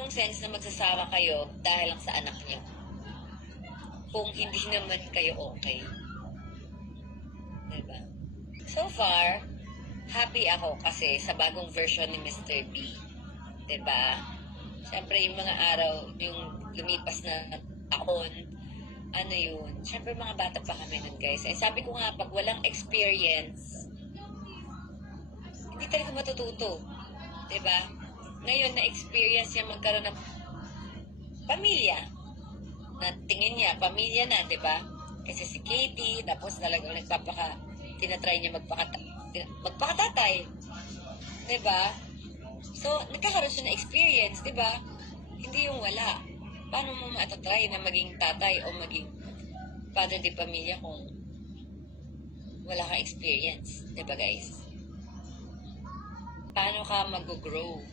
anong sense na magsasawa kayo dahil lang sa anak niyo? Kung hindi naman kayo okay. Diba? So far, happy ako kasi sa bagong version ni Mr. B. Diba? Siyempre, yung mga araw, yung lumipas na taon, ano yun, siyempre mga bata pa kami nun, guys. Eh, sabi ko nga, pag walang experience, hindi talaga matututo. Diba? Ngayon, na-experience niya magkaroon ng pamilya. Na tingin niya, pamilya na, diba? Kasi si Katie, tapos talagang tinatry niya magpakatatay. Diba? So, nagkakaroon siya ng experience, diba? Hindi yung wala. Paano mo matatry na maging tatay o maging father de pamilya kung wala kang experience? Diba, guys? Paano ka mag-grow?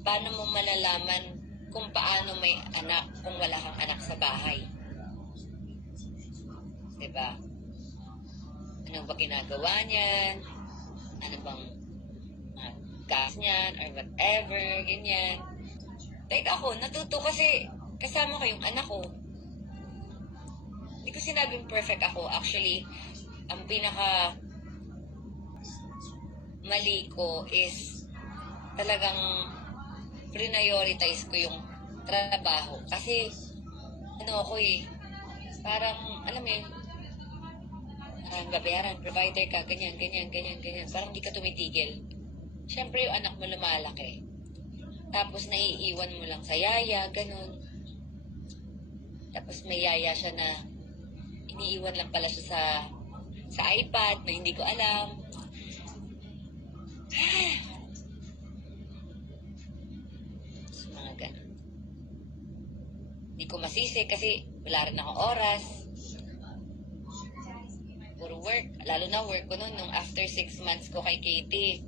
Paano mo malalaman kung paano may anak kung wala kang anak sa bahay? Diba? Ano ba ginagawa niyan? Ano bang gas niyan or whatever, ganyan. Like ako, natuto kasi kasama ko yung anak ko. Hindi ko sinabing perfect ako. Actually, ang pinaka mali ko is talagang prioritize ko yung trabaho. Kasi, ano ako parang, alam mo yun, babayaran, provider ka, ganyan. Parang di ka tumitigil. Siyempre, yung anak mo lumalaki. Tapos, naiiwan mo lang sa yaya, ganun. Tapos, may yaya siya na iniiwan lang pala siya sa iPad na hindi ko alam. Mga ganun. Hindi ko masisi kasi wala rin akong oras. Puro work. Lalo na work ko nun nung after 6 months ko kay Katie.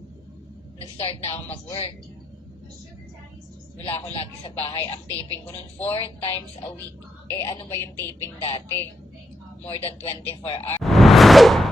Nag-start na ako mag-work. Wala ako lagi sa bahay. Ang taping ko nun 4 times a week. Eh ano ba yung taping dati? More than 24 hours.